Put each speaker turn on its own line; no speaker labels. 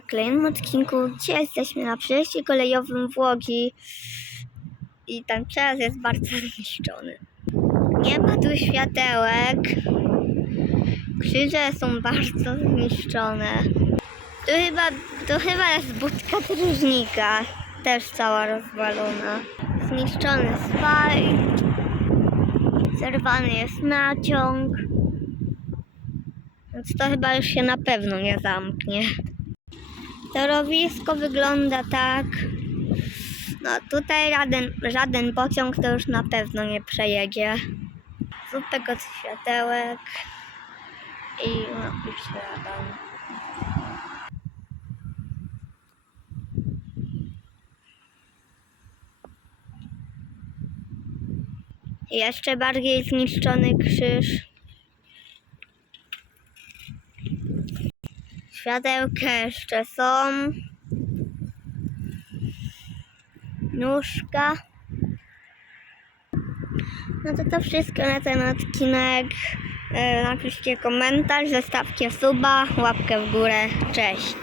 Na kolejnym odcinku dzisiaj jesteśmy na przejściu kolejowym w Łodzi i ten przejazd jest bardzo zniszczony. Nie ma tu światełek. Krzyże są bardzo zniszczone. Tu chyba, to chyba jest budka dróżnika. Też cała rozwalona. Zniszczony spajk. Zerwany jest naciąg. Więc to chyba już się na pewno nie zamknie. Torowisko wygląda tak. No tutaj żaden, żaden pociąg to już na pewno nie przejedzie. Zupek od światełek i no i śladan. Jeszcze bardziej zniszczony krzyż. Światełka jeszcze są. Nóżka. No to to wszystko na ten odcinek. E, Napiszcie komentarz, zostawcie suba, łapkę w górę. Cześć.